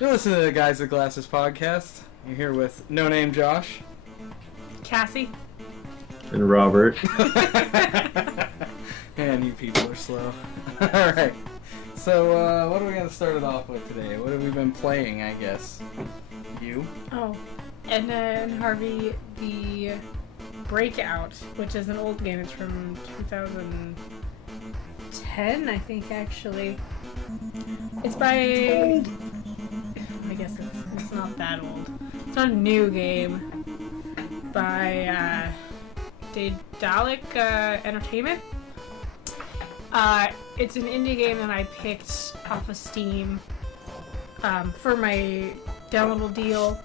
You're listening to the Guys with Glasses podcast. You're here with No Name Josh. Cassey. And Robert. Man, you people are slow. Alright. So, what are we going to start it off with today? What have we been playing, I guess? You? Oh. Edna and Harvey, the Breakout, which is an old game. It's from 2010, I think, actually. It's by... I guess it's not that old. It's not a new game. By Daedalic Entertainment. It's an indie game that I picked off of Steam for my downloadable deal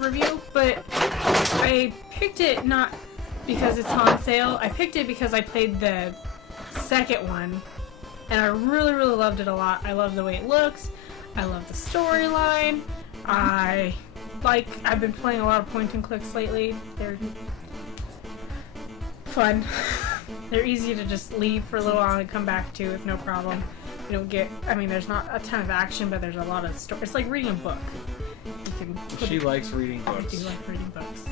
review, but I picked it not because it's on sale. I picked it because I played the second one, and I really, really loved it a lot. I love the way it looks. I love the storyline. I've been playing a lot of point and clicks lately. They're fun. They're easy to just leave for a little while and come back to with no problem. You don't get, there's not a ton of action, but there's a lot of story. It's like reading a book. She likes reading books. I do like reading books.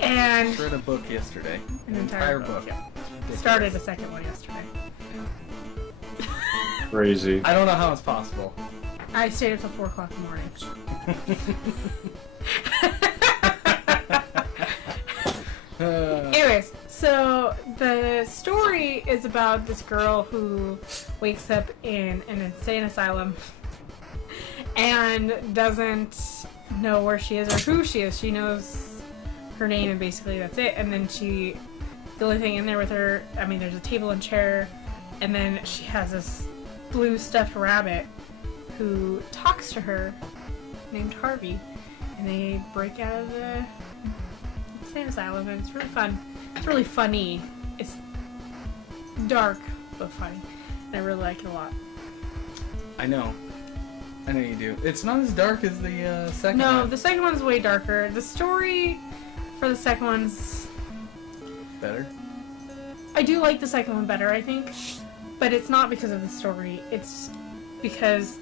And I read a book yesterday. An entire book. Yeah. Started a second one yesterday. Crazy. I don't know how it's possible. I stayed until 4 o'clock in the morning. Anyways, so the story is about this girl who wakes up in an insane asylum and doesn't know where she is or who she is. She knows her name and basically that's it. And then the only thing in there with her, there's a table and chair, and then she has this blue stuffed rabbit who talks to her named Harvey, and they break out of the insane asylum, and it's really fun. It's really funny. It's dark but funny, and I really like it a lot. I know you do. It's not as dark as the second one. No, the second one's way darker. The story for the second one's better. I do like the second one better, I think, but it's not because of the story. It's because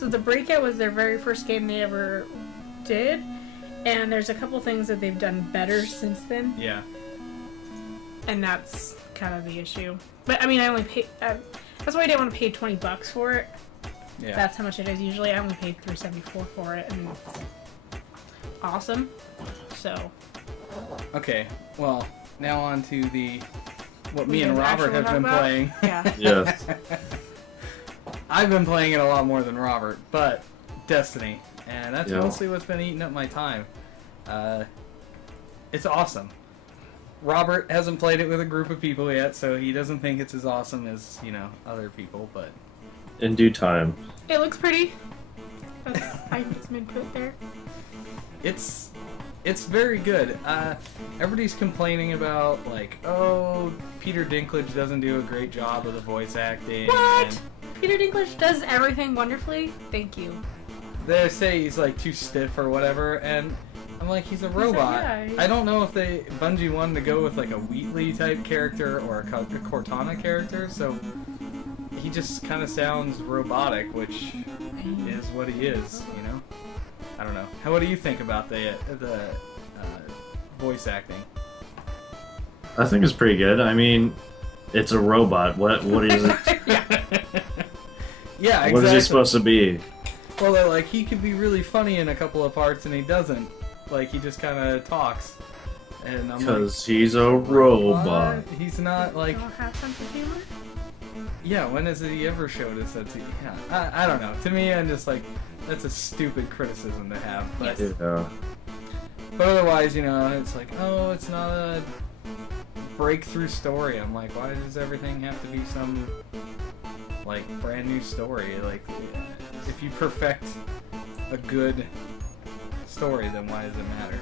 the Breakout was their very first game they ever did, and there's a couple things that they've done better since then. Yeah. And that's kind of the issue. But I only paid. That's why I didn't want to pay $20 for it. Yeah. That's how much it is usually. I only paid $3.74 for it, and awesome. So. Okay. Well, now on to what me and Robert have been playing. Yeah. Yes. I've been playing it a lot more than Robert, but Destiny, and that's mostly what's been eating up my time. It's awesome. Robert hasn't played it with a group of people yet, so he doesn't think it's as awesome as, other people, but... In due time. It looks pretty. I put some input there. It's very good. Everybody's complaining about, oh, Peter Dinklage doesn't do a great job of the voice acting. What? Peter Dinklage does everything wonderfully? Thank you. They say he's, too stiff or whatever, and I'm like, he's a robot. I don't know if Bungie wanted to go with, a Wheatley-type character or a Cortana character, so he just kind of sounds robotic, which is what he is, I don't know. What do you think about the voice acting? I think it's pretty good. It's a robot. What is it? Yeah, exactly. What is he supposed to be? Well, they're he could be really funny in a couple of parts, and he doesn't. He just kind of talks. And I'm because he's a robot. What? He's not Don't have sense of humor? Yeah, when has he ever showed us that? I don't know. To me, I'm just that's a stupid criticism to have. But, yeah. But otherwise, it's oh, it's not a breakthrough story. I'm like, why does everything have to be some, brand new story? If you perfect a good story, then why does it matter?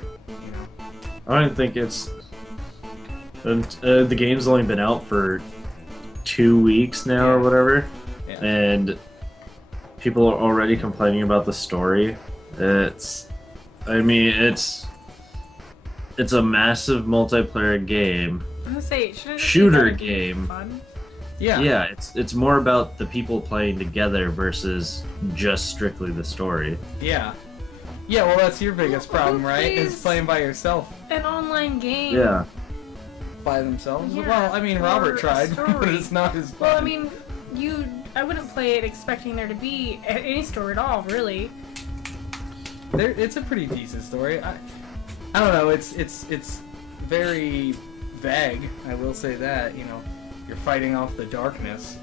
I don't think it's... the game's only been out for 2 weeks now or whatever, and people are already complaining about the story. It's a massive multiplayer game. I was gonna say, shouldn't it shooter be game. fun? Yeah, it's more about the people playing together versus just strictly the story. Yeah. Yeah, well, that's your biggest problem, right? Is playing by yourself. An online game. Yeah. By themselves? Yeah, well, I mean, Robert tried, but it's not as fun. Well, I mean, I wouldn't play it expecting there to be any story at all, really. It's a pretty decent story. I don't know. It's very vague. I will say that. You know, you're fighting off the darkness.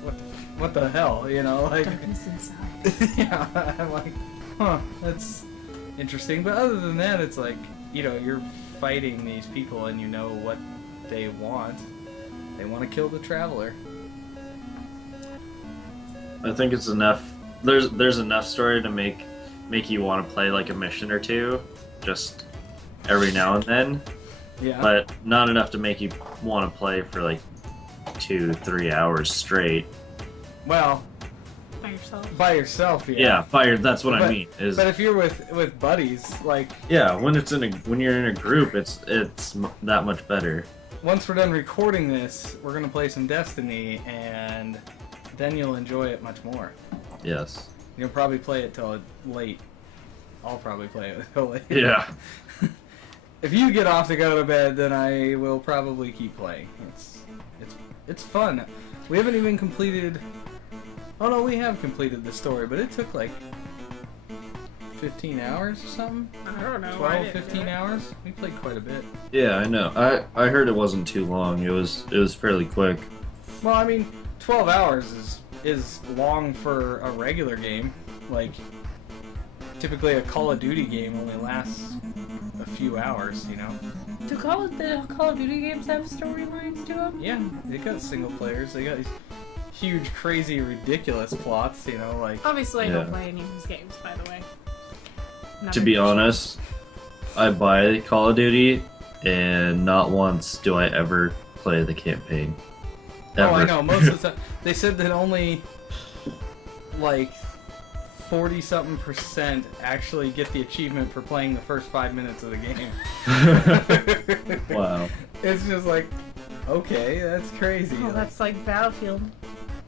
What the hell? You know, like darkness inside. yeah. I'm like, huh. That's interesting. But other than that, it's like, you know, you're fighting these people, and you know what they want. They want to kill the traveler. I think it's enough. There's enough story to make you want to play like a mission or two, just every now and then. Yeah. But not enough to make you want to play for like 2-3 hours straight. Well. By yourself. By yourself, yeah. Yeah, that's what I mean. But if you're with buddies, like. Yeah, when you're in a group, it's that much better. Once we're done recording this, we're gonna play some Destiny, and then you'll enjoy it much more. Yes. You'll probably play it till late. I'll probably play it till late. Yeah. If you get off to go to bed, then I will probably keep playing. It's fun. We haven't even completed. Oh no, we have completed the story, but it took like 15 hours or something? I don't know. 12, 15 hours? We played quite a bit. Yeah, I know. I heard it wasn't too long. It was fairly quick. Well, I mean, 12 hours is long for a regular game. Like, typically a Call of Duty game only lasts a few hours, you know? Do the Call of Duty games have storylines to them? Yeah, they got single players. They got these huge, crazy, ridiculous plots, you know, like... Obviously, I don't play any of these games, by the way. To be honest, I buy Call of Duty, and not once do I ever play the campaign. Ever. Oh, I know. Most of the time, they said that only like 40-something% actually get the achievement for playing the first 5 minutes of the game. Wow. It's just like, okay, that's crazy. Oh, that's like Battlefield.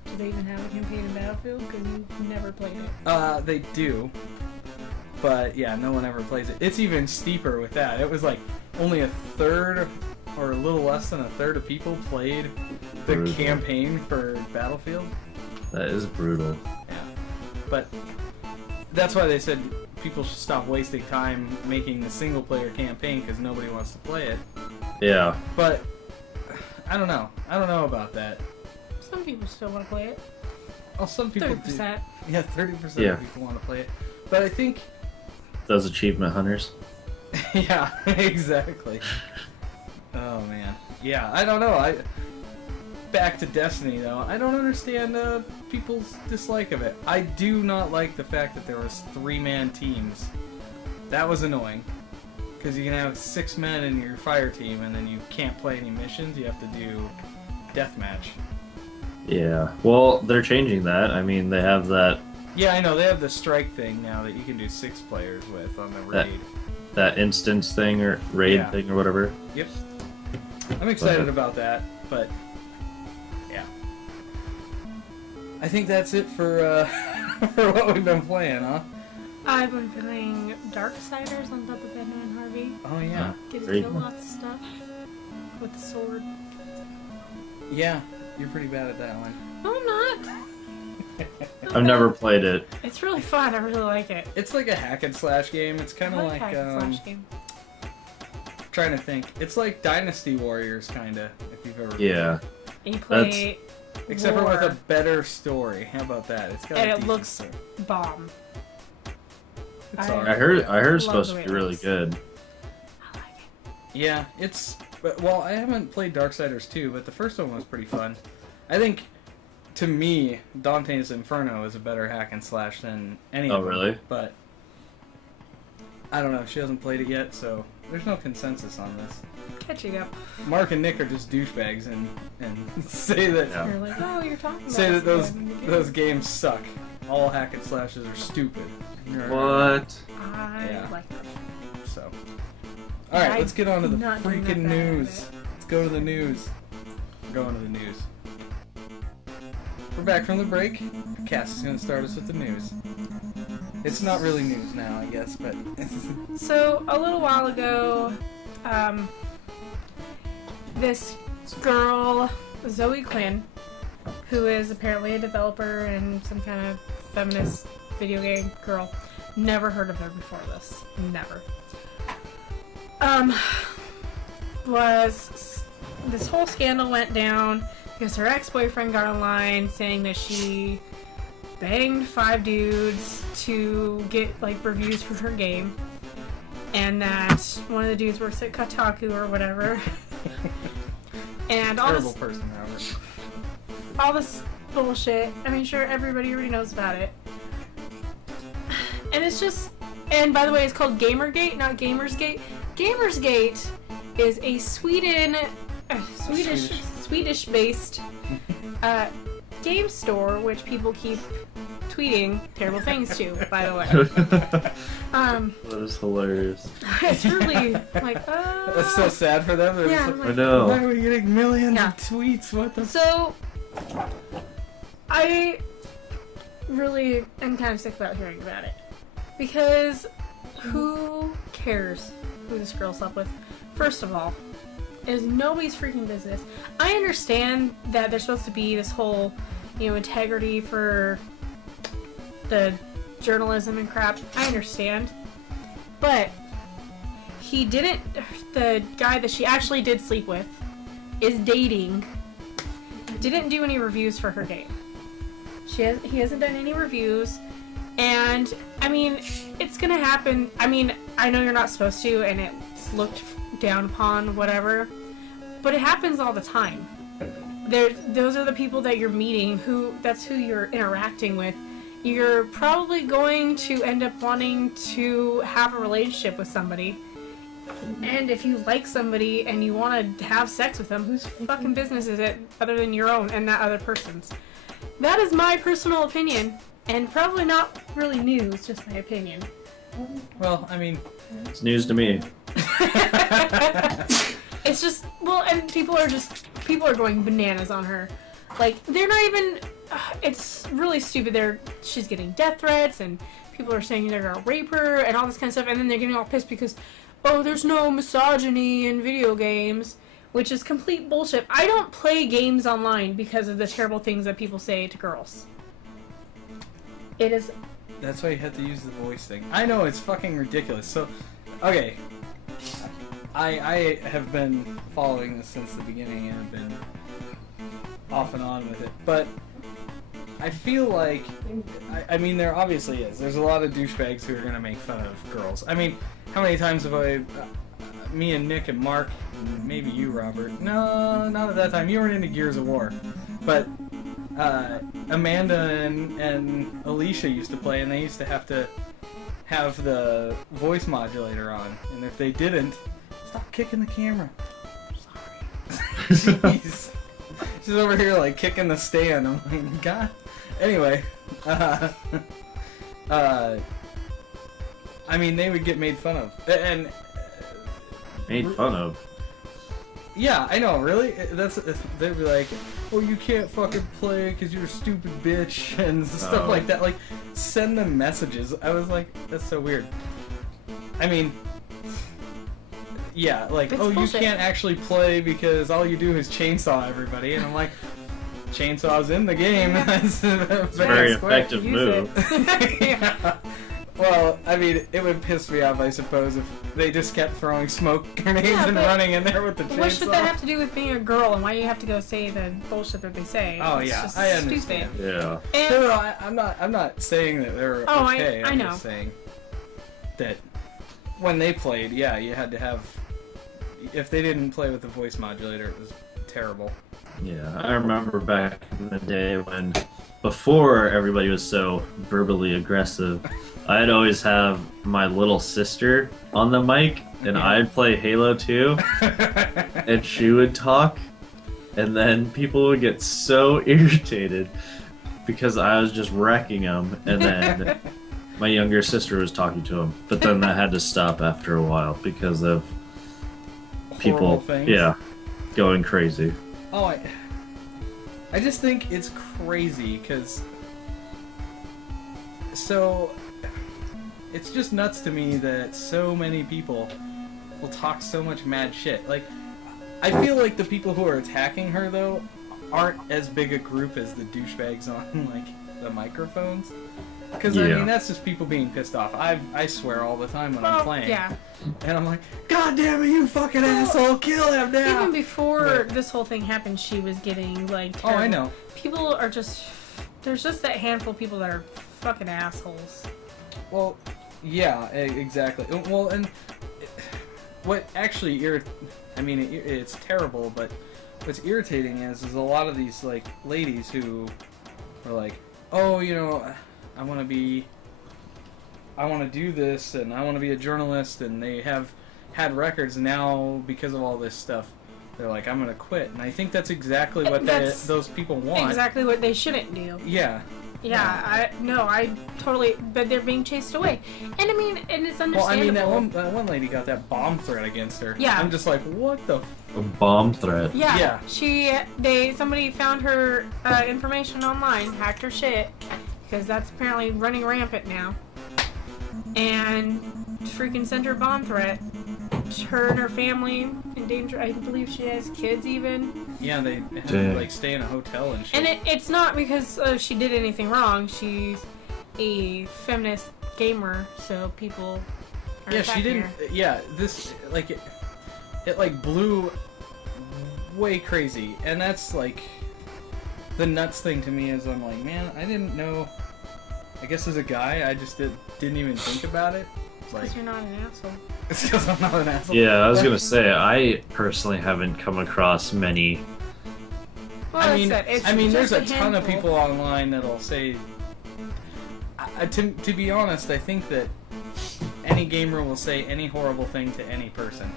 Do they even have a campaign in Battlefield? Because you've never played it. They do. But yeah, no one ever plays it. It's even steeper with that. It was like only a third or a little less than a third of people played the campaign for Battlefield. That is brutal. Yeah. But that's why they said people should stop wasting time making the single player campaign because nobody wants to play it. Yeah. But I don't know. I don't know about that. Some people still want to play it. Well, some people 30%. do. Yeah, 30% of people want to play it. But I think... Those achievement hunters. Yeah, exactly. Oh, man. Yeah, I don't know. Back to Destiny, though. I don't understand people's dislike of it. I do not like the fact that there was 3-man teams. That was annoying. Because you can have 6 men in your fire team, and then you can't play any missions. You have to do deathmatch. Yeah. Well, they're changing that. I mean, they have that... Yeah, I know. They have the strike thing now that you can do 6 players with on the raid. That instance thing or raid thing or whatever. Yep. I'm excited about that, but yeah. I think that's it for for what we've been playing, huh? I've been playing Darksiders on top of Edna and Harvey. Oh yeah. Get to kill lots of stuff with the sword. Yeah, you're pretty bad at that one. No, I'm not. I've never played it. It's really fun. I really like it. It's like a hack and slash game. It's kind of like hack and slash game. Trying to think. It's like Dynasty Warriors, kind of. If you've ever. Yeah. And you play. Except for with a better story. How about that? It's got and a it looks story. bomb. I heard it's supposed to be really good. I like it. Yeah, it's... Well, I haven't played Darksiders 2, but the first one was pretty fun. I think, to me, Dante's Inferno is a better hack and slash than any of them. Oh, really? But, I don't know. She hasn't played it yet, so there's no consensus on this. Catching up. Mark and Nick are just douchebags and say that... Yeah. You're like, oh, you're talking about say that those games suck. All hack and slashes are stupid. What? I like them. So... Alright, let's get on to the freaking news. Let's go to the news. We're going to the news. we're back from the break. Cass is going to start us with the news. It's not really news now, I guess, but... So, a little while ago, this girl, Zoe Quinn, who is apparently a developer and some kind of feminist video game girl, never heard of her before this. Never. This whole scandal went down because her ex-boyfriend got online saying that she banged 5 dudes to get, like, reviews for her game, and that one of the dudes works at Kotaku or whatever. And all this bullshit. I mean, sure, everybody already knows about it. And it's just... And by the way, it's called Gamergate, not Gamersgate. Gamersgate is a Swedish-based game store which people keep tweeting terrible things to, by the way. That is hilarious. It's really like, That's so sad for them. Yeah, I know. Why are we getting millions of tweets? What the... So, I really am kind of sick about hearing about it. Because who cares who this girl slept with? First of all, it is nobody's freaking business. I understand that there's supposed to be this whole, integrity for the journalism and crap. I understand. But the guy that she actually did sleep with is dating, didn't do any reviews for her game. He hasn't done any reviews, and I mean, it's gonna happen. I mean, I know you're not supposed to, and it's looked down upon, whatever, but it happens all the time. Those are the people that you're meeting, that's who you're interacting with. You're probably going to end up wanting to have a relationship with somebody. And if you like somebody and you want to have sex with them, whose fucking business is it other than your own and that other person's? That is my personal opinion, and probably not really news, just my opinion. Well, I mean... It's news to me. It's just... Well, and people are going bananas on her. Like, they're not even... it's really stupid. She's getting death threats, and people are saying they're gonna rape her, and all this kind of stuff, and then they're getting all pissed because, oh, there's no misogyny in video games, which is complete bullshit. I don't play games online because of the terrible things that people say to girls. It is... That's why you had to use the voice thing. I know, it's fucking ridiculous. So, okay. I have been following this since the beginning and have been off and on with it, but I feel like, I mean, there obviously is. There's a lot of douchebags who are going to make fun of girls. I mean, how many times have me and Nick and Mark, maybe you, Robert, no, not at that time, you weren't into Gears of War, but Amanda and Alicia used to play, and they used to have the voice modulator on, and if they didn't, stop kicking the camera. Sorry. Jeez. She's over here like kicking the stand. I'm like, God. Anyway, I mean, they would get made fun of, and made fun of. Yeah, I know. Really, they'd be like, "Oh, you can't fucking play because you're a stupid bitch," and stuff like that. Like, send them messages. I was like, that's so weird. I mean. Yeah, like, it's bullshit. You can't actually play because all you do is chainsaw everybody, and I'm like, chainsaw's in the game. It's a very effective move. Yeah. Well, I mean, it would piss me off, I suppose, if they just kept throwing smoke grenades and running in there with the chainsaw. What should that have to do with being a girl, and why do you have to go say the bullshit that they say? Oh, it's yeah, just I understand. Stupid. Yeah. And no, I'm not saying that they're okay. I know. I'm just saying that when they played, yeah, you had to have... If they didn't play with the voice modulator, it was terrible. Yeah, I remember back in the day when, before everybody was so verbally aggressive, I'd always have my little sister on the mic, and I'd play Halo 2, and she would talk, and then people would get so irritated because I was just wrecking them, and then my younger sister was talking to him, but then that had to stop after a while because of people, things. Yeah, going crazy. Oh, I just think it's crazy, because... So... It's just nuts to me that so many people will talk so much mad shit. Like, I feel like the people who are attacking her, though, aren't as big a group as the douchebags on, like, the microphones. Because, I mean, that's just people being pissed off. I swear all the time when I'm playing. Yeah. And I'm like, God damn it, you fucking asshole, kill him now! Even before this whole thing happened, she was getting, like, terrible. Oh, I know. People are just... There's just that handful of people that are fucking assholes. Well, yeah, exactly. Well, and what actually I mean, it's terrible, but what's irritating is a lot of these, like, ladies who are like, oh, you know, I want to do this, and I want to be a journalist, and they have had records now because of all this stuff. They're like, I'm going to quit. And I think that's exactly what those people want. Exactly what they shouldn't do. Yeah. Yeah, I totally, but they're being chased away. And I mean, and it's understandable. Well, I mean, that one lady got that bomb threat against her. Yeah. I'm just like, what the A bomb threat? Yeah. Somebody found her information online, hacked her shit, because that's apparently running rampant now. And freaking sent her a bomb threat. Her and her family in danger. I believe she has kids even. Yeah, they have to, like, stay in a hotel and shit. And it's not because she did anything wrong. She's a feminist gamer, so people are attacking her. Yeah, this, like, it like blew way crazy. And that's, like, the nuts thing to me is I'm like, man, I didn't know. I guess as a guy, I just didn't even think about it. Because you're not an asshole. It's because I'm not an asshole. Yeah, I was gonna say, I personally haven't come across many. Well, I mean, there's a ton of people online that'll say. To be honest, I think that any gamer will say any horrible thing to any person,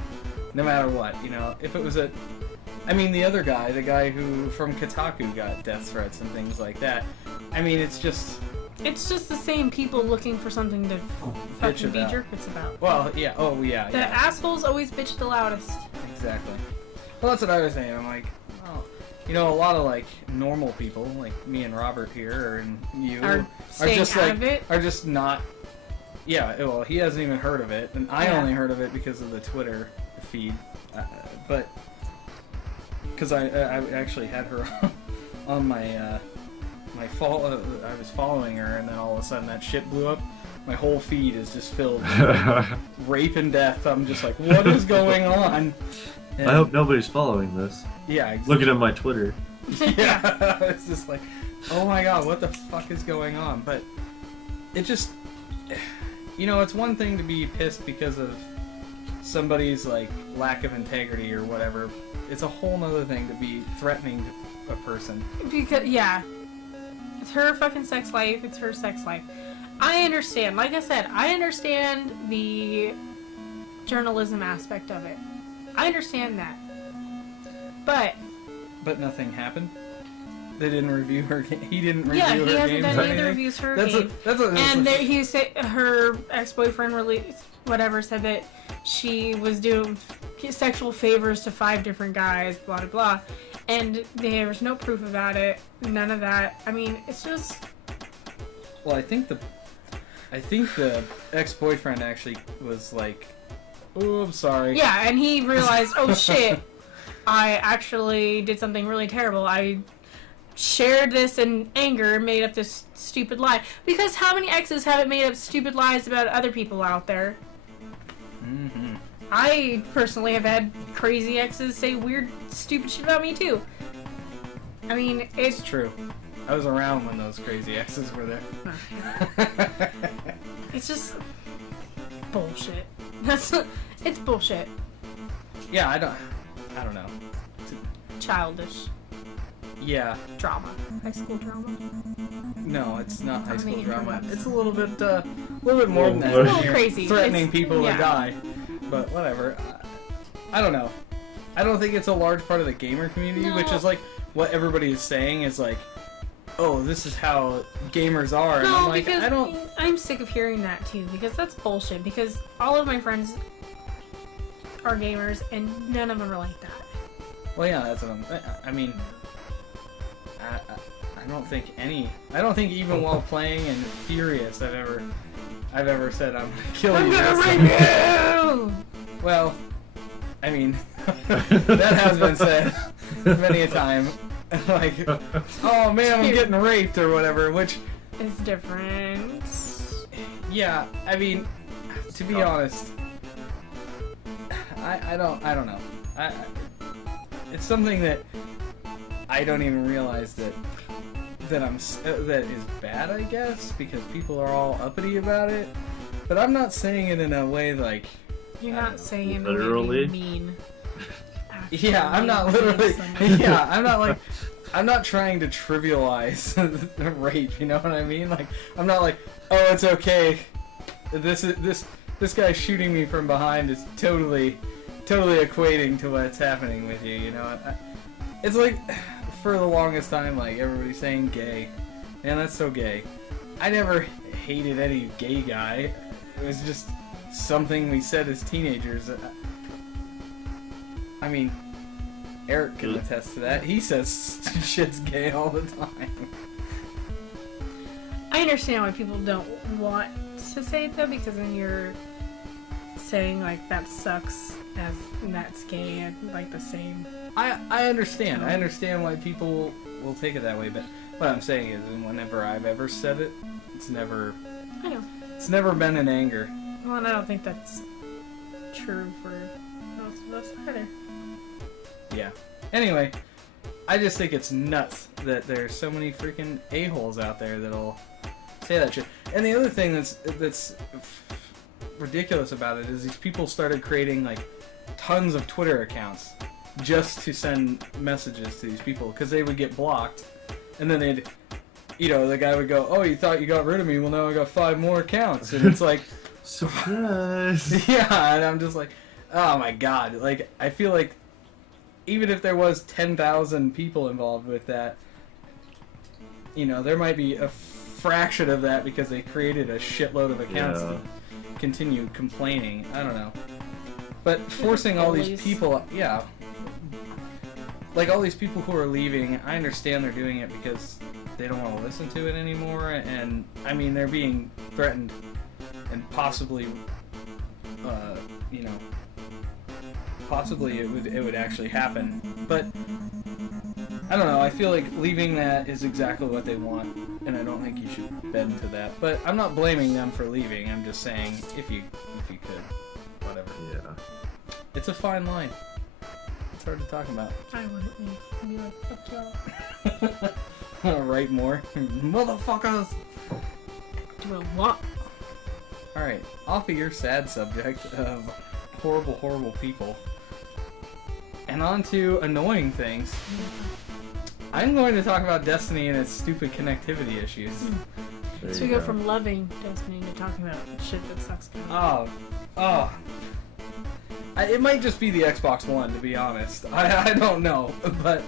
no matter what. You know, if it was I mean, the other guy, the guy who from Kotaku got death threats and things like that. I mean, it's just. It's just the same people looking for something to fucking be jerkets about. Well, yeah. Oh, yeah. The assholes always bitch the loudest. Exactly. Well, that's what I was saying. I'm like, oh, you know, a lot of, like, normal people, like me and Robert here, and you, are just like, are just not. Yeah. Well, he hasn't even heard of it, and I only heard of it because of the Twitter feed, but because I actually had her on my. I was following her, and then all of a sudden that shit blew up. My whole feed is just filled with rape and death. I'm just like, what is going on? And I hope nobody's following this. Yeah, exactly. Looking at my Twitter. Yeah, it's just like, oh my god, what the fuck is going on? But it just, you know, it's one thing to be pissed because of somebody's, like, lack of integrity or whatever. It's a whole nother thing to be threatening a person. Because, yeah. It's her fucking sex life. It's her sex life. I understand. Like I said, I understand the journalism aspect of it. I understand that. But nothing happened? They didn't review her game? He didn't review her game? Yeah, he hasn't done any of the reviews for her game. And he said her ex-boyfriend said that she was doing sexual favors to 5 different guys, blah, blah, blah. And there was no proof about it. None of that. I mean, it's just. Well, I think the ex-boyfriend actually was like, "Oh, I'm sorry." Yeah, and he realized, oh shit, I actually did something really terrible. I shared this in anger and made up this stupid lie. Because how many exes haven't made up stupid lies about other people out there? Mm-hmm. I personally have had crazy exes say weird, stupid shit about me, too. I mean, it's true. I was around when those crazy exes were there. It's just bullshit. It's bullshit. Yeah, I don't know. Childish. Yeah. Drama. High school drama. No, it's not high school drama. It's a little bit more than that. It's a little crazy. Threatening people to die. But whatever. I don't know. I don't think it's a large part of the gamer community, which is like what everybody is saying is like, oh, this is how gamers are. And I'm like, because I'm sick of hearing that too, because that's bullshit. Because all of my friends are gamers, and none of them are like that. Well, yeah, that's what I mean, don't think even while playing and furious I've ever said I'm gonna kill you. I'm gonna rape you! Well, I mean, that has been said many a time. Like, oh man, I'm getting raped or whatever, which is different. Yeah, I mean, to be honest, I don't know. It's something that I don't even realize that is bad, I guess, because people are all uppity about it. But I'm not saying it in a way like you're not saying it literally mean. Yeah, I'm not literally. Yeah, I'm not trying to trivialize the rape. You know what I mean? Like, I'm not like, oh, it's okay. This guy shooting me from behind is totally equating to what's happening with you. You know, it's like for the longest time, like everybody's saying gay, man, that's so gay. I never hated any gay guy. It was just something we said as teenagers. I mean, Eric can attest to that. He says shit's gay all the time. I understand why people don't want to say it though, because then you're saying like that sucks as that's gay and like the same. I understand. I understand why people will take it that way, but what I'm saying is, whenever I've ever said it, it's never. I know. It's never been in anger. Well, and I don't think that's true for most of us either. Yeah. Anyway, I just think it's nuts that there's so many freaking a-holes out there that'll say that shit. And the other thing that's ridiculous about it is these people started creating like tons of Twitter accounts just to send messages to these people because they would get blocked, and then they'd, you know, the guy would go, "Oh, you thought you got rid of me? Well, now I got 5 more accounts," and it's like, surprise. Yeah, and I'm just like, oh my god! Like, I feel like even if there was 10,000 people involved with that, you know, there might be a fraction of that because they created a shitload of accounts to continue complaining. I don't know. But forcing all these people, yeah, like all these people who are leaving, I understand they're doing it because they don't want to listen to it anymore, and I mean, they're being threatened and possibly, you know, possibly it would actually happen. But I don't know, I feel like leaving that is exactly what they want, and I don't think you should bend to that. But I'm not blaming them for leaving, I'm just saying if you could, whatever. Yeah. It's a fine line. It's hard to talk about. I wouldn't be like, fuck y'all. Write more. Motherfuckers! Do a what? Alright, off of your sad subject of horrible, horrible people, and on to annoying things. I'm going to talk about Destiny and its stupid connectivity issues. So we go from loving Destiny to talking about shit that sucks. It might just be the Xbox One, to be honest. I don't know, but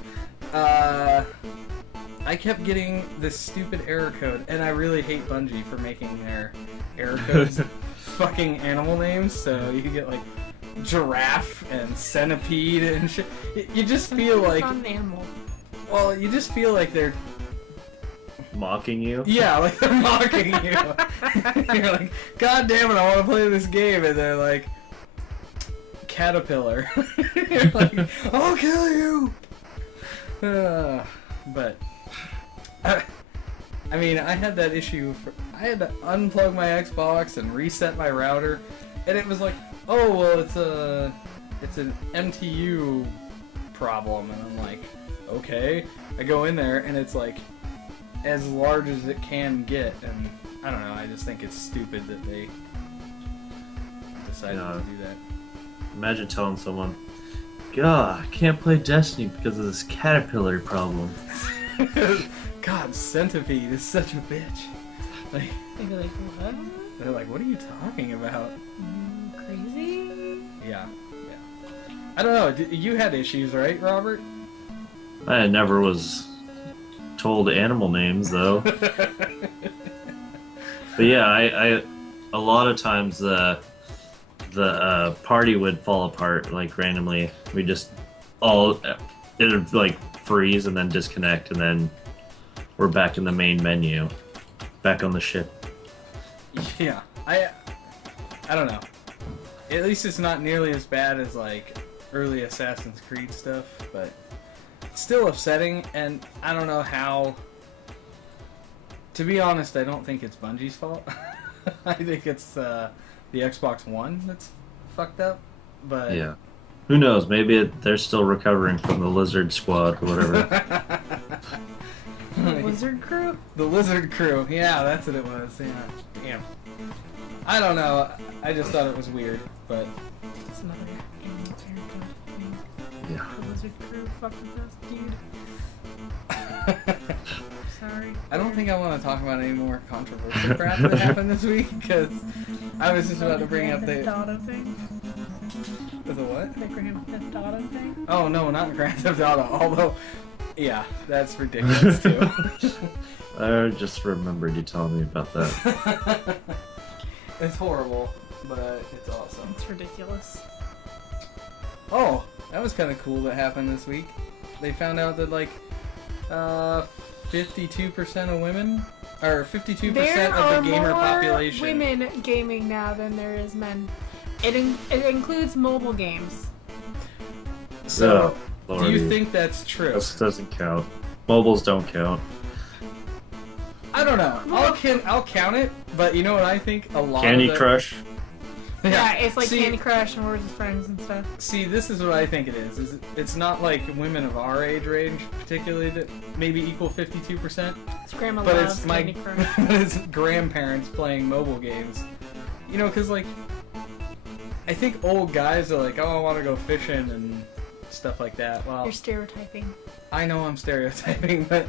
I kept getting this stupid error code, and I really hate Bungie for making their error codes fucking animal names, so you get like giraffe and centipede and shit. You just feel like... It's not an animal. Well, you just feel like they're... mocking you? Yeah, like they're mocking you. You're like, God damn it, I want to play this game, and they're like, caterpillar. You're like, I'll kill you! But... I mean, I had that issue. I had to unplug my Xbox and reset my router, and it was like, oh well, it's an MTU problem, and I'm like, okay. I go in there, and it's like as large as it can get, and I don't know. I just think it's stupid that they decided to do that. Imagine telling someone, "God, I can't play Destiny because of this caterpillar problem." God, Centipede is such a bitch. Like, they'd be like, what? They're like, what are you talking about? Crazy? Yeah. I don't know. You had issues, right, Robert? I never was told animal names, though. But yeah, I a lot of times the party would fall apart like randomly. We just it'd like freeze and then disconnect, and then we're back in the main menu, back on the ship. Yeah, I don't know. At least it's not nearly as bad as like early Assassin's Creed stuff, but it's still upsetting, and I don't know how. To be honest, I don't think it's Bungie's fault. I think it's the Xbox One that's fucked up. But yeah, who knows? Maybe they're still recovering from the Lizard Squad or whatever. The Lizard Crew? The Lizard Crew. Yeah, that's what it was. Yeah. Damn. I don't know. I just thought it was weird, but it's another animal character thing. Yeah. The Lizard Crew fucking us, dude. Sorry. I don't think I want to talk about any more controversial crap that happened this week, because I was just about to bring up the... Auto thing? The what? The Grand Theft Auto thing? Oh, no, not Grand Theft Auto, although... Yeah, that's ridiculous, too. I just remembered you telling me about that. It's horrible, but it's awesome. It's ridiculous. Oh, that was kind of cool that happened this week. They found out that, like, 52% of women, or 52% of the gamer population. There are more women gaming now than there is men. It includes mobile games. So, do you think that's true? This doesn't count. Mobiles don't count. I don't know. I'll count it, but you know what I think? A lot Candy of Crush? Yeah, it's like Candy Crush and Words with Friends and stuff. See, this is what I think it is. It's not like women of our age range, particularly, that maybe equal 52%. It's grandma but loves it's Candy Crush. it's grandparents playing mobile games. You know, because, like, I think old guys are like, oh, I want to go fishing and stuff like that. Well, you're stereotyping. I know I'm stereotyping, but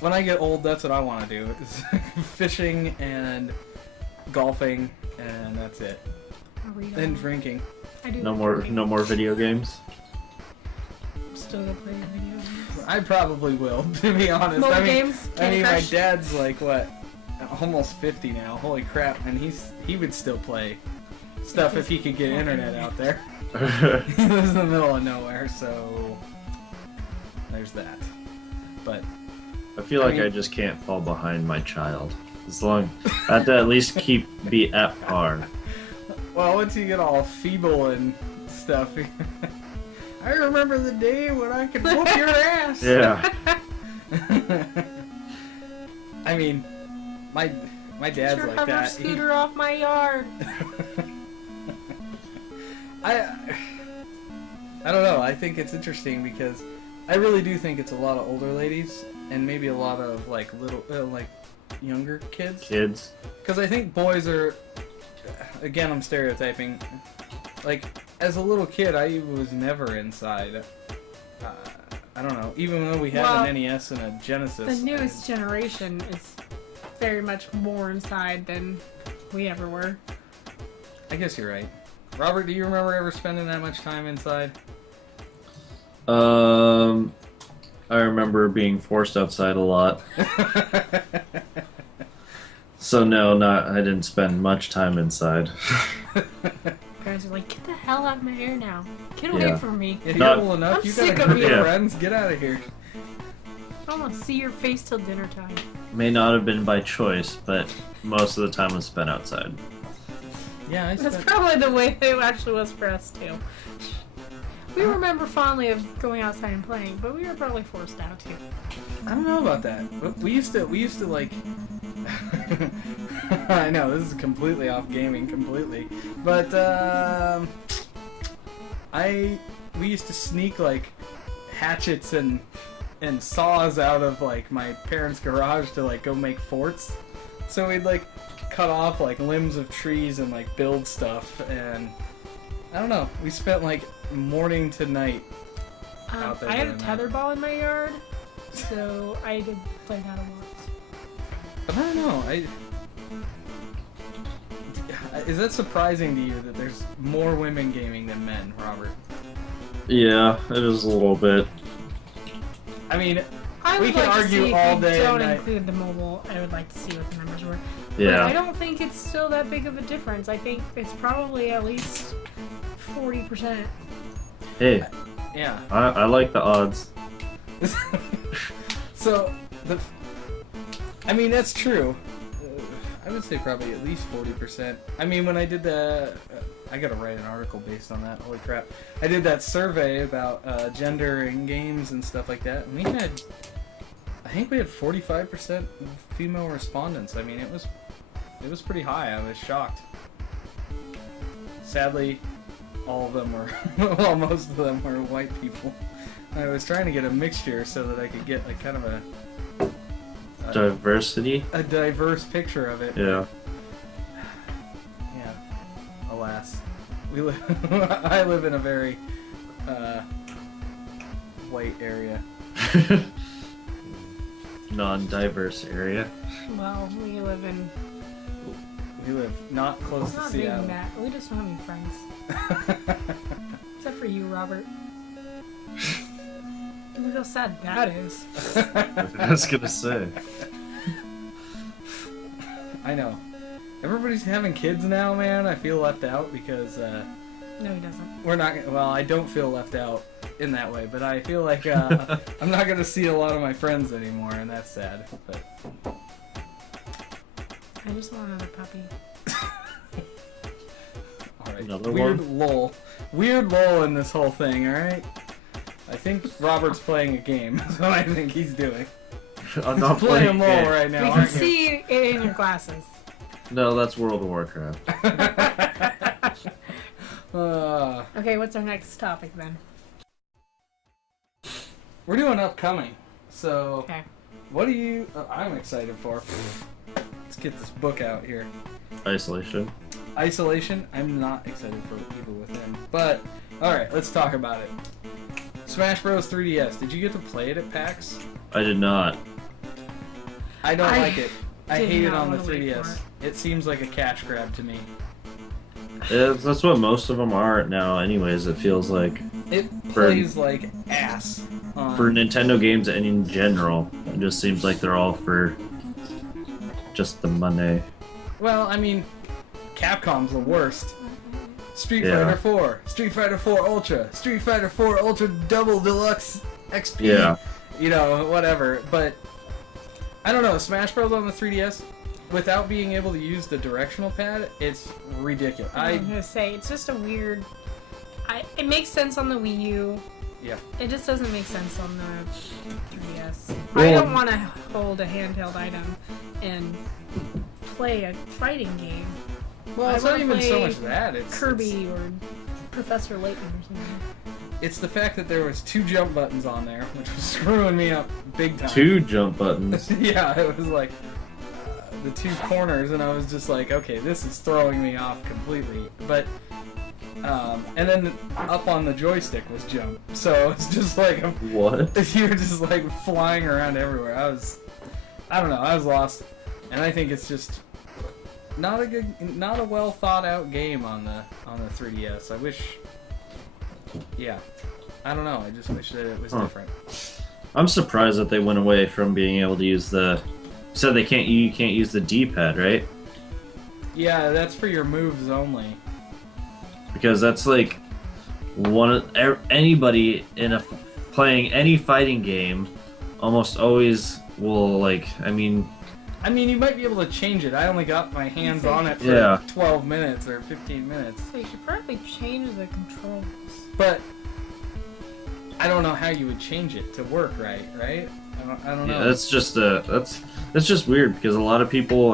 when I get old, that's what I want to do. Is fishing and golfing, and that's it. And drinking. I do no more video games. I'm still gonna play video games. I probably will, to be honest. Mobile games? I mean, my dad's like what, almost 50 now. Holy crap! And he would still play stuff if he could get internet out there. He lives in the middle of nowhere, so there's that. But I feel like I just can't fall behind my child. As long I have to at least be at par. Well, once you get all feeble and stuff, I remember the day when I could whoop your ass. Yeah. I mean, my dad's like that. Scooter off my yard. I don't know. I think it's interesting because I really do think it's a lot of older ladies and maybe a lot of like little like younger kids. Because I think boys are. Again, I'm stereotyping. Like, as a little kid, I was never inside. I don't know. Even though we had an NES and a Genesis. The newest generation is very much more inside than we ever were. I guess you're right. Robert, do you remember ever spending that much time inside? I remember being forced outside a lot. So no, I didn't spend much time inside. Guys are like, get the hell out of my hair now. Get away from me. Yeah, you're old enough. You sick gotta of go with friends. Get out of here. I don't want to see your face till dinner time. May not have been by choice, but most of the time was spent outside. Yeah, that's probably the way it actually was for us too. We remember fondly of going outside and playing, but we were probably forced out too. I don't know about that. We used to like. I know this is completely off gaming, but we used to sneak like hatchets and saws out of like my parents' garage to like go make forts. So we'd like cut off like limbs of trees and like build stuff, and I don't know. We spent like morning to night out there. I had a tetherball in my yard, so I did play that a lot. But I don't know. Is that surprising to you that there's more women gaming than men, Robert? Yeah, it is a little bit. I mean, we can argue all day. Don't include the mobile. I would like to see what the numbers were. Yeah. But I don't think it's still that big of a difference. I think it's probably at least 40%. Hey. Yeah. I like the odds. So I mean, that's true. I would say probably at least 40%. I mean, when I did the... I gotta write an article based on that. Holy crap. I did that survey about gender in games and stuff like that, and we had... I think we had 45% female respondents. I mean, it was pretty high. I was shocked. Sadly, all of them were... well, most of them were white people. I was trying to get a mixture so that I could get like kind of a diversity? A diverse picture of it. Yeah. Yeah. Alas. I live in a very white area. Non-diverse area. Well, we live not close to Seattle. We just don't have any friends. Except for you, Robert. Look how sad that is. I was gonna say. I know. Everybody's having kids now, man. I feel left out because... No, he doesn't. We're not... Well, I don't feel left out in that way, but I feel like I'm not going to see a lot of my friends anymore, and that's sad. But I just want another puppy. Alright. Another Weird one? lull. Weird lull in this whole thing, alright? I think Robert's playing a game. That's what I think he's doing. I'm not playing playing lull right now. We can see it in your glasses. No, that's World of Warcraft. Okay, what's our next topic then? We're doing upcoming. So, okay. What do you... I'm excited for. Let's get this book out here. Isolation. Isolation? I'm not excited for Evil Within. But, alright, let's talk about it. Smash Bros. 3DS. Did you get to play it at PAX? I did not. I don't like it. I hate it not on the wanna wait 3DS. It seems like a cash grab to me. That's what most of them are now anyways, it feels like. It plays like ass. For Nintendo games and in general. It just seems like they're all for just the money. Well, I mean, Capcom's the worst. Street Fighter 4, Street Fighter 4 Ultra, Street Fighter 4 Ultra Double Deluxe XP. Yeah. You know, whatever. But, I don't know, Smash Bros. On the 3DS, without being able to use the directional pad, it's ridiculous. I was gonna say, it's just a weird... it makes sense on the Wii U. Yeah. It just doesn't make sense on the 3DS. Well, I don't want to hold a handheld item and play a fighting game. Well, it's not even so much that. It's Kirby or Professor Layton or something. It's the fact that there was 2 jump buttons on there, which was screwing me up big time. 2 jump buttons? Yeah, it was like the 2 corners, and I was just like, okay, this is throwing me off completely. But, and then up on the joystick was jump. So it's just like... What? You're just like flying around everywhere. I don't know, I was lost. And I think it's just... not a well thought out game on the 3DS. I wish, yeah, I don't know. I just wish that it was different. I'm surprised that they went away from being able to use the. You said you can't use the D-pad, right? Yeah, that's for your moves only. Because that's like anybody playing any fighting game almost always will like. I mean, you might be able to change it. I only got my hands on it for 12 minutes or 15 minutes. So you should probably change the controls. But I don't know how you would change it to work right? I don't know. Yeah, that's just weird because a lot of people,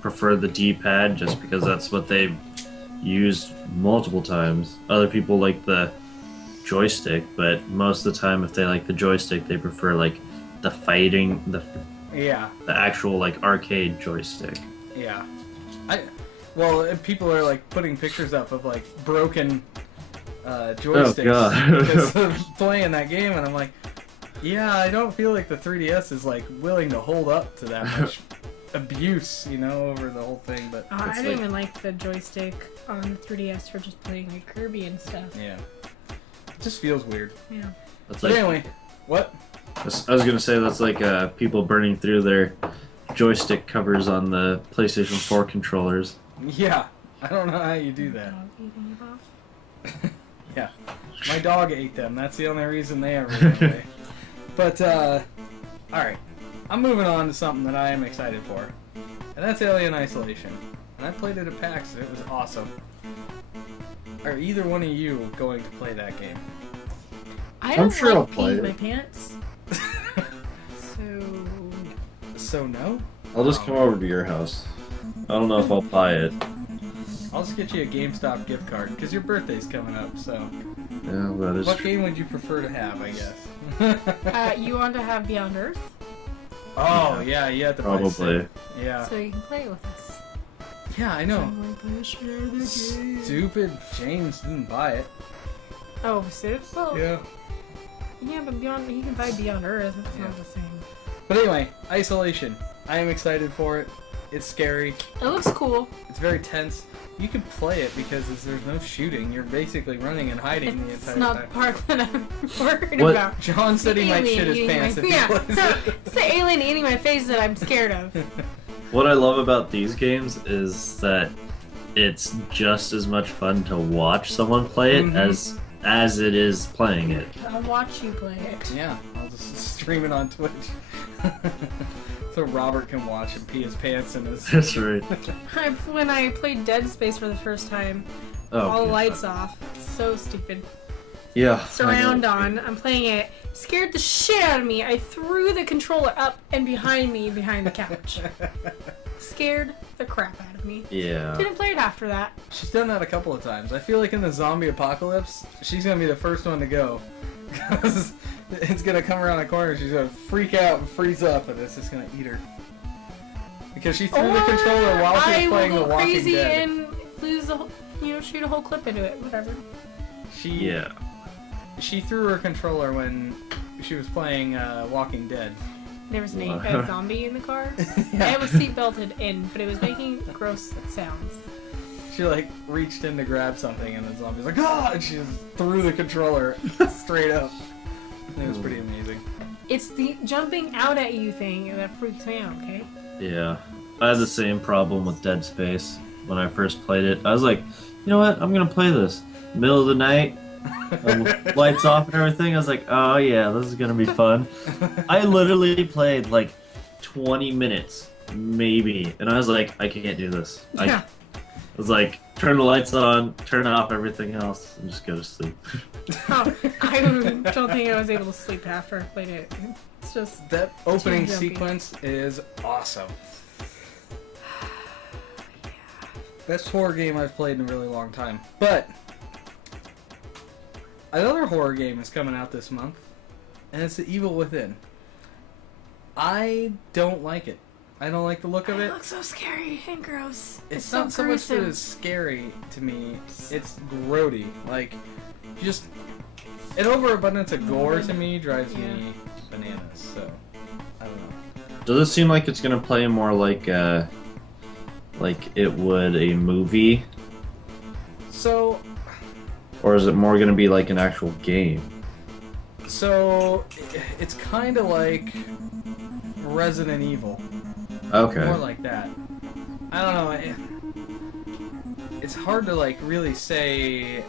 prefer the D-pad just because that's what they've used multiple times. Other people like the joystick, but most of the time if they like the joystick, they prefer like the fighting, the actual like arcade joystick. Yeah. Well, people are like putting pictures up of like broken joysticks because of playing that game, and I'm like, yeah, I don't feel like the 3DS is like willing to hold up to that much abuse, over the whole thing. But I didn't even like the joystick on the 3DS for just playing like Kirby and stuff. Yeah. It just feels weird. Yeah. But anyway, what? I was gonna say that's like people burning through their joystick covers on the PlayStation 4 controllers. Yeah, I don't know how you do that. Yeah, my dog ate them. That's the only reason they ever went away. But, alright. I'm moving on to something that I am excited for, and that's Alien Isolation. And I played it at PAX, and it was awesome. Are either one of you going to play that game? I'm sure I'll play it. My pants. So no? I'll just come over to your house. I don't know if I'll buy it. I'll just get you a GameStop gift card, because your birthday's coming up, so... Yeah, that is What true. game would you prefer to have, I guess? You want to have Beyond Earth? Oh, yeah, you have to Probably. Yeah. So you can play it with us. Yeah, I know. Game. Stupid James didn't buy it. Oh, Sid? Well, Yeah. yeah, but Beyond, you can buy Beyond Earth. It's not the same. But anyway, Isolation. I am excited for it. It's scary. It looks cool. It's very tense. You can play it because there's no shooting. You're basically running and hiding the entire time. It's not the part that I'm worried What? about. John said he might shit his pants if he plays it. It's the alien eating my face that I'm scared of. What I love about these games is that it's just as much fun to watch someone play it as it is playing it. I'll watch you play it. Yeah, I'll just stream it on Twitch. So Robert can watch and pee his pants in his... That's right. When I played Dead Space for the first time, all the lights off. So stupid. Yeah. Surround on. I'm playing it. Scared the shit out of me. I threw the controller up and behind me, behind the couch. Scared the crap out of me. Yeah. Didn't play it after that. She's done that a couple of times. I feel like in the zombie apocalypse, she's gonna be the first one to go. Because it's gonna come around the corner, she's gonna freak out and freeze up, and it's just gonna eat her. Because she threw the controller while she was playing The Walking crazy Dead. and lose the whole, shoot a whole clip into it, whatever. She threw her controller when she was playing Walking Dead. There was a zombie in the car. Yeah. It was seatbelted in, but it was making gross sounds. She like reached in to grab something, and the zombie's like, "Ah!" and she just threw the controller straight up. It was pretty amazing. It's the jumping out at you thing that freaks me out. Okay. Yeah, I had the same problem with Dead Space when I first played it. I was like, you know what? I'm gonna play this. Middle of the night, lights off and everything. I was like, oh yeah, this is gonna be fun. I literally played like 20 minutes, maybe, and I was like, I can't do this. I was like, turn the lights on, turn off everything else, and just go to sleep. Oh, I don't think I was able to sleep after I played it. It's just that opening sequence is awesome. Yeah. Best horror game I've played in a really long time. But another horror game is coming out this month, and it's The Evil Within. I don't like it. I don't like the look of it. It looks so scary and gross. It's not so much that it's scary to me. It's grody. Like, just an overabundance of gore to me drives me bananas. So I don't know. Does it seem like it's gonna play more like it would a movie? So. Or is it more gonna be like an actual game? So it's kind of like Resident Evil. Okay. More like that. I don't know. It's hard to like really say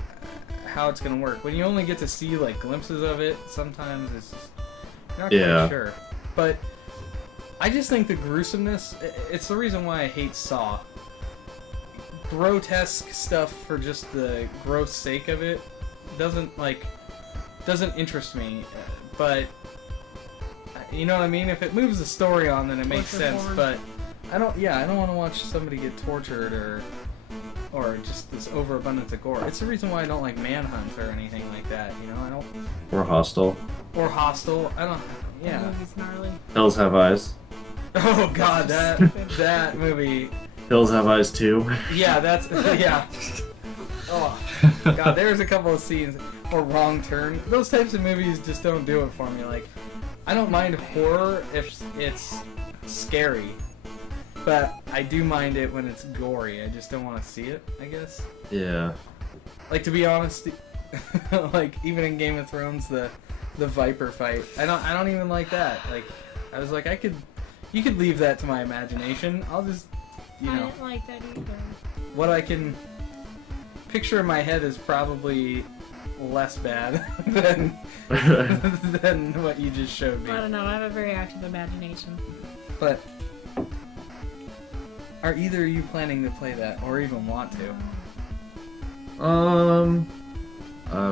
how it's gonna work when you only get to see like glimpses of it. Sometimes it's just, you're not quite sure. But I just think the gruesomeness. It's the reason why I hate Saw. Grotesque stuff for just the gross sake of it doesn't interest me. But you know what I mean? If it moves the story on, then it makes sense. But I don't want to watch somebody get tortured or just this overabundance of gore. It's the reason why I don't like Manhunt or anything like that. You know, I don't. Or Hostel. Or Hostel. I don't. Yeah. That movie's gnarly. Hills Have Eyes. Oh God, that movie. Hills Have Eyes 2. Yeah, that's yeah. Oh God, there's a couple of scenes. Or Wrong Turn. Those types of movies just don't do it for me. Like, I don't mind horror if it's scary, but I do mind it when it's gory. I just don't want to see it, I guess. Yeah. Like, to be honest, like even in Game of Thrones, the Viper fight, I don't even like that. Like, I was like, you could leave that to my imagination. I'll just, I didn't like that either. What I can picture in my head is probably less bad than what you just showed me. I don't know. I have a very active imagination. But are either of you planning to play that, or even want to?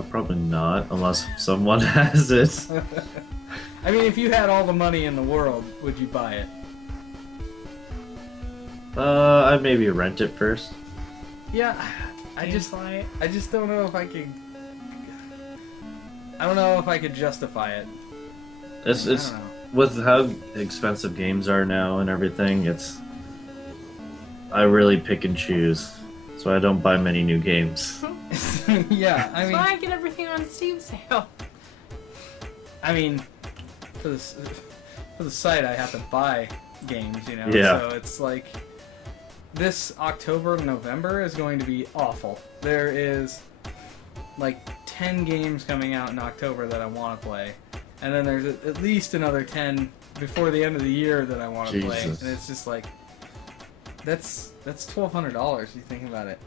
Probably not, unless someone has it. I mean, if you had all the money in the world, would you buy it? I'd maybe rent it first. Yeah, I just don't know if I could. I don't know if I could justify it. It's with how expensive games are now and everything. I really pick and choose, so I don't buy many new games. Yeah, I mean. That's why I get everything on Steam sale. I mean, for the site, I have to buy games, you know. Yeah. So it's like this October, November is going to be awful. There is like 10 games coming out in October that I want to play, and then there's at least another 10 before the end of the year that I want to play, and it's just like that's $1,200. You think about it,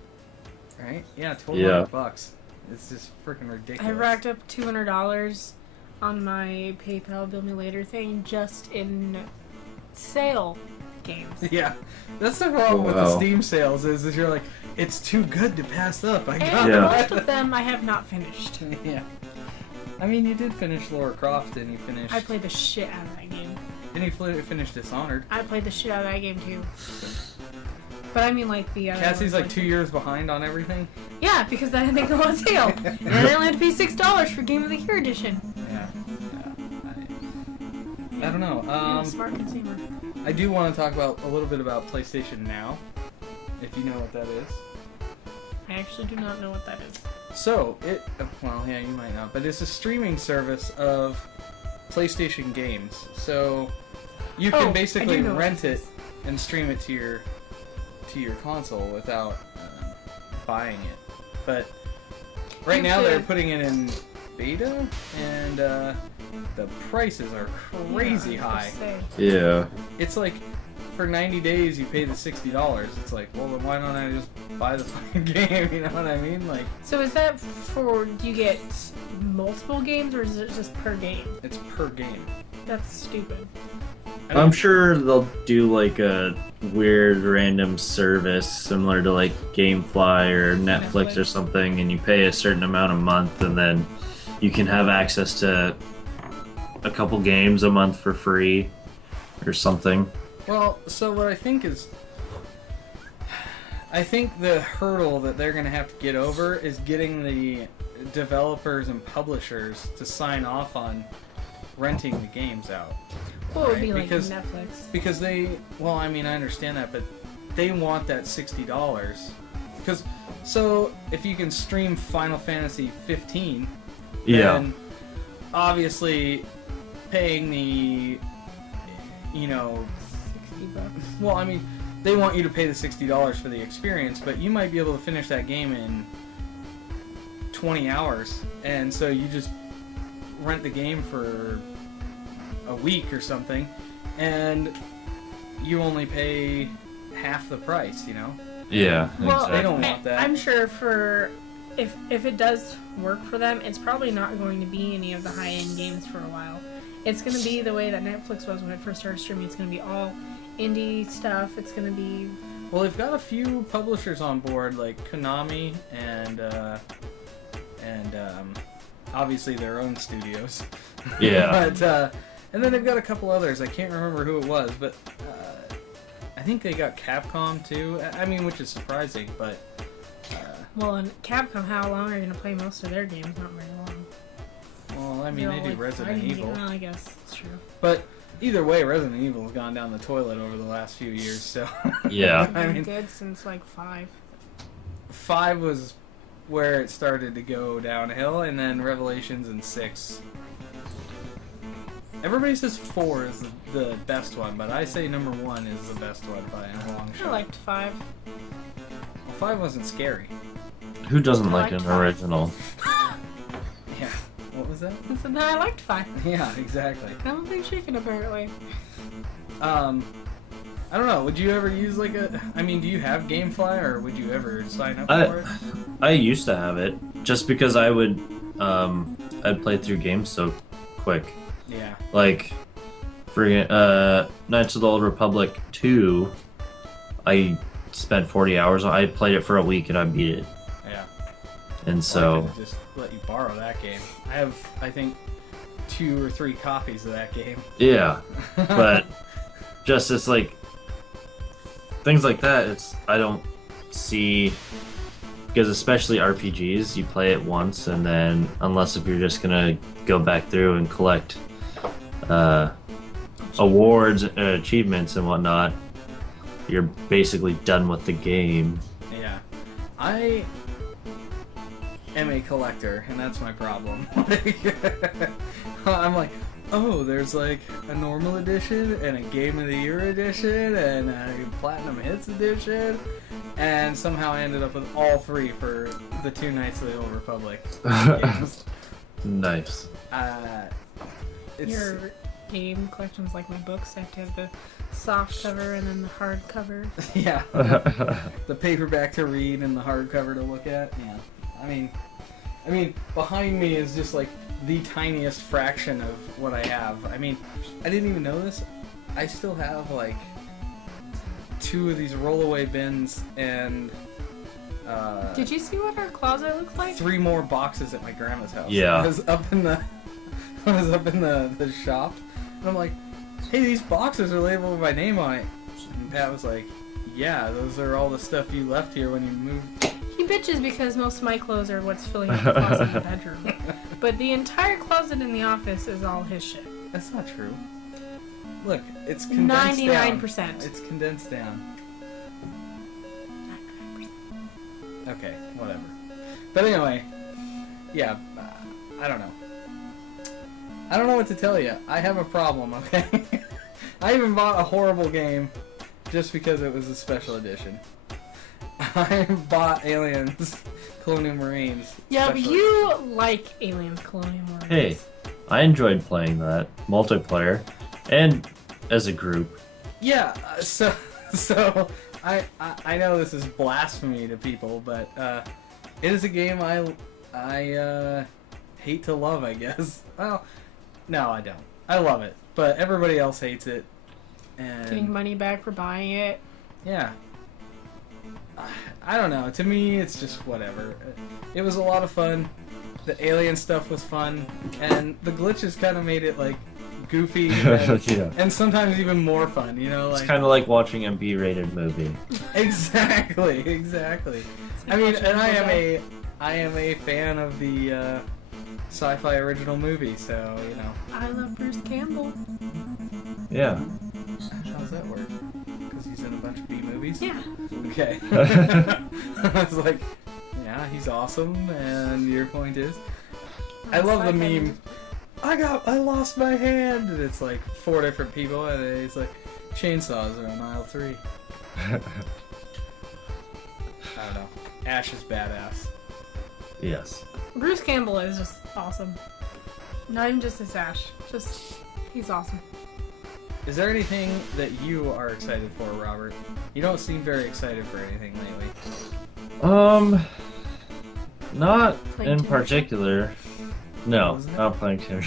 right? Yeah, $1,200. It's just freaking ridiculous. I racked up $200 on my PayPal Bill Me Later thing just in sale games. Yeah, that's the problem with the Steam sales is you're like, it's too good to pass up. And most of them I have not finished. Yeah. I mean, you did finish Lara Croft, and you finished. I played the shit out of that game. Didn't you finish Dishonored? I played the shit out of that game too. But I mean, like the other. Cassie's like 2 years behind on everything. Yeah, because they go on sale, and I only had to pay $6 for Game of the Year edition. Yeah. I don't know. I'm a smart consumer. I do want to talk about a little bit about PlayStation Now, if you know what that is. I actually do not know what that is. So, well, yeah, you might not, but it's a streaming service of PlayStation games. So, you can basically rent it and stream it to your console without buying it. But right now they're putting it in beta, and the prices are crazy high. Yeah. It's like, for 90 days you pay the $60. It's like, well, then why don't I just buy the fucking game? You know what I mean? Like. So is that for? Do you get multiple games, or is it just per game? It's per game. That's stupid. I'm sure they'll do like a weird random service similar to like GameFly or Netflix or something, and you pay a certain amount a month, and then you can have access to a couple games a month for free or something. Well, so what I think is, I think the hurdle that they're going to have to get over is getting the developers and publishers to sign off on renting the games out. Well, it would be like Netflix. Because well, I mean, I understand that, but they want that $60. Because, so, if you can stream Final Fantasy 15, then obviously paying the, $60. Well, I mean, they want you to pay the $60 for the experience, but you might be able to finish that game in 20 hours, and so you just rent the game for a week or something, and you only pay half the price, you know? Yeah, well, exactly. They don't want that. I'm sure if it does work for them, it's probably not going to be any of the high-end games for a while. It's going to be the way that Netflix was when it first started streaming. It's going to be all indie stuff. It's going to be... Well, they've got a few publishers on board, like Konami and obviously their own studios. Yeah. But, and then they've got a couple others. I can't remember who it was, but I think they got Capcom too. I mean, which is surprising, but... well, in Capcom, how long are you going to play most of their games? Not very long. Well, I mean, they do Resident Evil. Well, I guess it's true. But either way, Resident Evil has gone down the toilet over the last few years, so... Yeah. I mean, good since, like, 5. 5 was where it started to go downhill, and then Revelations and 6. Everybody says 4 is the best one, but I say number 1 is the best one by a long shot. I liked 5. Well, 5 wasn't scary. Who doesn't like an original? Yeah. What was that? I said, no, I liked 5. Yeah, exactly. I'm a big chicken, apparently. I don't know, would you ever use like a... I mean, do you have GameFly, or would you ever sign up for it? I used to have it. just because I'd play through games so quick. Yeah. Like, friggin' Knights of the Old Republic 2, I spent 40 hours on. I played it for a week and I beat it. Yeah. And so. I could just let you borrow that game. I have, I think, 2 or 3 copies of that game. Yeah, but just it's like things like that. I don't see, because especially RPGs, you play it once and then unless if you're just gonna go back through and collect awards, achievements, and whatnot, you're basically done with the game. Yeah, I am a collector, and that's my problem. I'm like, oh, there's like a normal edition and a Game of the Year edition and a Platinum Hits edition, and somehow I ended up with all 3 for the 2 Knights of the Old Republic games. Nice. Your game collection's like my books. I have to have the soft cover and then the hard cover. Yeah. The paperback to read and the hardcover to look at. Yeah. I mean, behind me is just like the tiniest fraction of what I have. I mean, I didn't even know this. I still have like 2 of these rollaway bins and did you see what our closet looks like? 3 more boxes at my grandma's house. Yeah. I was up in the shop and I'm like, hey, these boxes are labeled with my name on it. And Pat was like, yeah, those are all the stuff you left here when you moved. He bitches because most of my clothes are what's filling up the closet in the bedroom. But the entire closet in the office is all his shit. That's not true. Look, it's condensed 99%. down. It's condensed down. 99%. Okay, whatever. But anyway, yeah, I don't know. I don't know what to tell you. I have a problem, okay? I even bought a horrible game just because it was a special edition. I bought Aliens Colonial Marines. Yeah, but you like Aliens Colonial Marines. Hey, I enjoyed playing that multiplayer and as a group. Yeah, so I know this is blasphemy to people, but it is a game I hate to love, I guess. Well, no, I don't. I love it, but everybody else hates it. And getting money back for buying it. Yeah. I don't know. To me, it's just whatever. It was a lot of fun. The alien stuff was fun, and the glitches kind of made it like goofy and, yeah. And sometimes even more fun. You know, like it's kind of like watching a B-rated movie. Exactly. I mean, and I am a fan of the sci-fi original movie, so you know. I love Bruce Campbell. Yeah. How does that work? Because he's in a bunch of B movies? Yeah. Okay. I was like, yeah, he's awesome, and your point is? I love the meme, I lost my hand, and it's like 4 different people, and it's like, chainsaws are on aisle 3. I don't know. Ash is badass. Yes. Bruce Campbell is just awesome. Not even just as Ash. Just, he's awesome. Is there anything that you are excited for, Robert? You don't seem very excited for anything lately. Not playing in Timber particular. No, not playing Timber.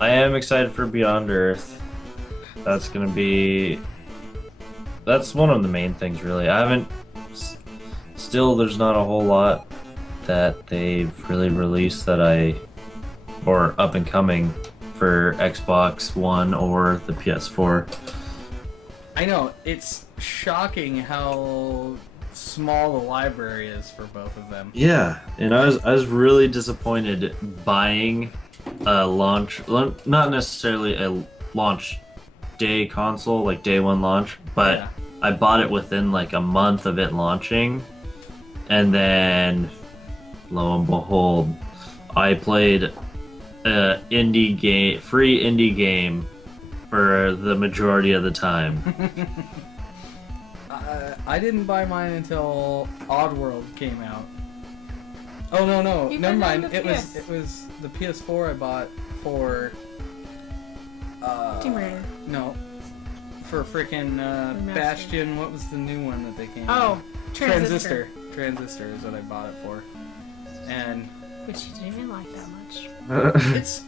I am excited for Beyond Earth. That's gonna be. That's one of the main things, really. I haven't. Still, there's not a whole lot that they've really released or up and coming for Xbox One or the PS4. I know, it's shocking how small the library is for both of them. Yeah, and I was really disappointed buying a launch, not necessarily a launch day console, like day one launch, but yeah. I bought it within like a month of it launching, and then lo and behold, I played free indie game for the majority of the time. I didn't buy mine until Oddworld came out. Oh no, never mind. It was the PS4 I bought for Tomb Raider. No, for freaking Bastion. What was the new one that they came? Oh, Transistor. Transistor is what I bought it for, and which you didn't even like that much. It's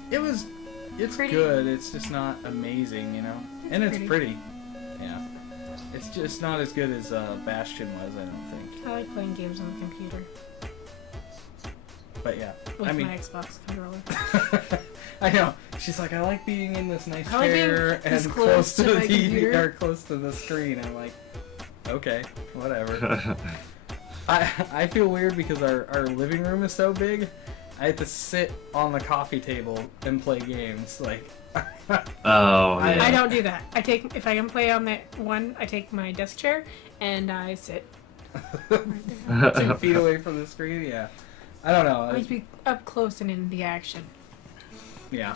pretty. good. It's just not amazing, you know. It's pretty. Yeah. It's just not as good as Bastion was, I don't think. I like playing games on the computer. But yeah, with I mean, my Xbox controller. I know. She's like, I like being in this nice chair and close to the TV or close to the screen. I'm like, okay, whatever. I feel weird because our living room is so big. I have to sit on the coffee table and play games. Like, oh, yeah. I don't do that. If I can play on that one, I take my desk chair and I sit. 2 feet away from the screen. Yeah, I don't know. I like to be up close and in the action. Yeah,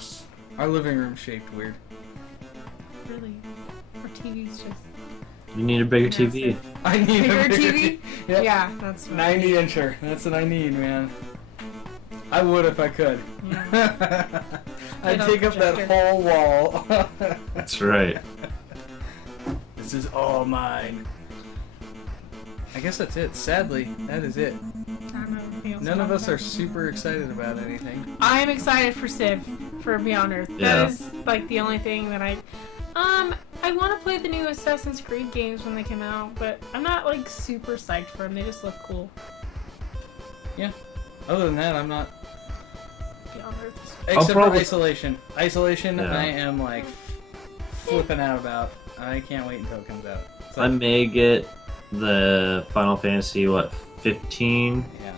our living room's shaped weird. Really, our TV's just. You need a bigger TV. I need bigger a bigger TV. Yep. Yeah, that's 90-incher. That's what I need, man. I would if I could. Yeah. I'd take up that whole wall. That's right. This is all mine. I guess that's it. Sadly, that is it. None of us are super excited about anything. I'm excited for Civ, for Beyond Earth. Yeah. That is like the only thing that I want to play the new Assassin's Creed games when they come out, but I'm not like super psyched for them. They just look cool. Yeah. Other than that, I'm not. Beyond Earth. Except for Isolation. Isolation, yeah. I am like flipping out about. I can't wait until it comes out. Like, I may get the Final Fantasy 15. Yeah.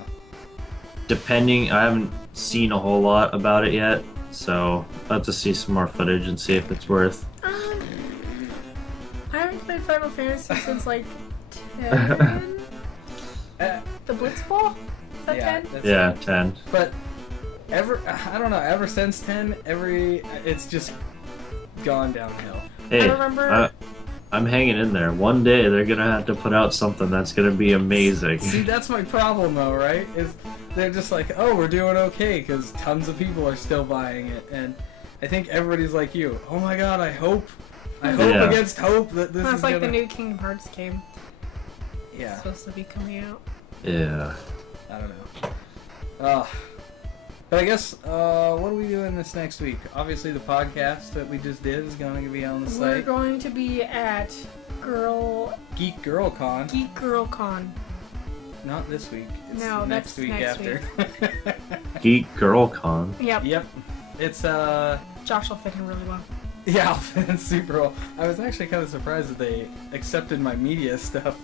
Depending, I haven't seen a whole lot about it yet, so I'll have to see some more footage and see if it's worth. I haven't played Final Fantasy since like 10. The Blitzball? Is that 10? Yeah, 10. But I don't know. Ever since 10, it's just gone downhill. Hey, I remember. I'm hanging in there. One day they're gonna have to put out something that's gonna be amazing. See, that's my problem though, right? Is they're just like, oh, we're doing okay because tons of people are still buying it, and I think everybody's like you. Oh my god, I hope against hope that this is like the new Kingdom Hearts game. Yeah. It's supposed to be coming out. Yeah. I don't know. But I guess, what are we doing this next week? Obviously, the podcast that we just did is going to be on the site. We're going to be at Geek Girl Con. Geek Girl Con. Not this week. It's no, next that's week next after. Week. Geek Girl Con. Yep. Yep. It's Josh will fit in really well. Yeah, I'll fit in super well. I was actually kind of surprised that they accepted my media stuff.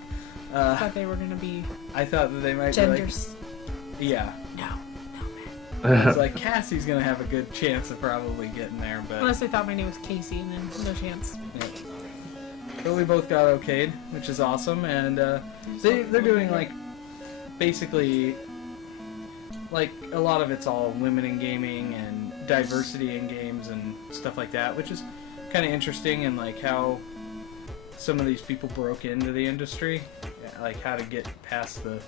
I thought they were going to be. I thought that they might genders. Be like, yeah. No. I was like, Cassie's gonna have a good chance of probably getting there, but unless they thought my name was Cassey, and then no chance. Yeah. But we both got okayed, which is awesome, and they're doing like basically like a lot of it's all women in gaming and diversity in games and stuff like that, which is kind of interesting, and like how some of these people broke into the industry, like how to get past the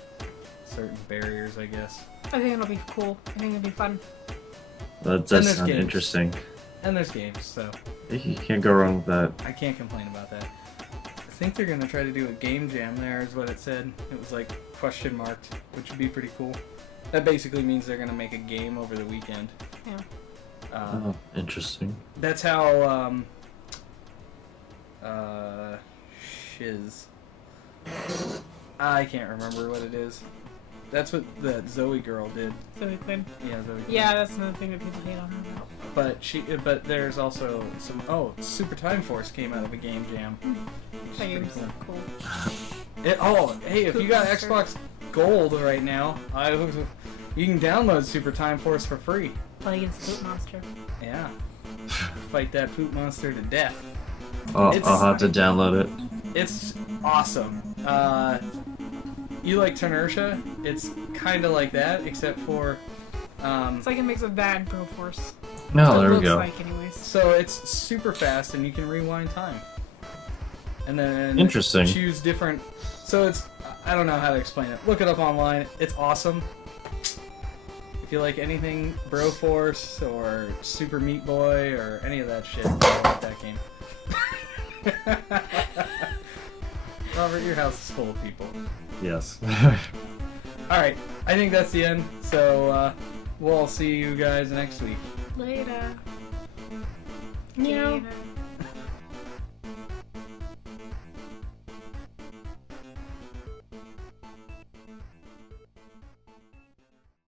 certain barriers, I guess. I think it'll be cool. I think it'll be fun. That does sound interesting. And there's games, so... You can't go wrong with that. I can't complain about that. I think they're going to try to do a game jam there, is what it said. It was like question marked, which would be pretty cool. That basically means they're going to make a game over the weekend. Yeah. Interesting. That's how, shiz. I can't remember what it is. That's what that Zoe girl did. Zoe Quinn. Yeah, Zoe Quinn. Yeah, that's another thing that people hate on her about. But there's also some. Oh, Super Time Force came out of a game jam. That game's cool. Hey, if you got Xbox Gold right now, you can download Super Time Force for free. Play against Poop Monster. Yeah. Fight that poop monster to death. I'll have to download it. It's awesome. You like Tenertia? It's kind of like that, except for... it's like a mix of that and Pro Force. No, there we go. Like anyways. So it's super fast, and you can rewind time. And then interesting. Choose different... So it's... I don't know how to explain it. Look it up online. It's awesome. If you like anything Bro Force or Super Meat Boy or any of that shit, I like that game. Robert, your house is full of people. Yes. Alright, I think that's the end. So, we'll see you guys next week. Later. Meow.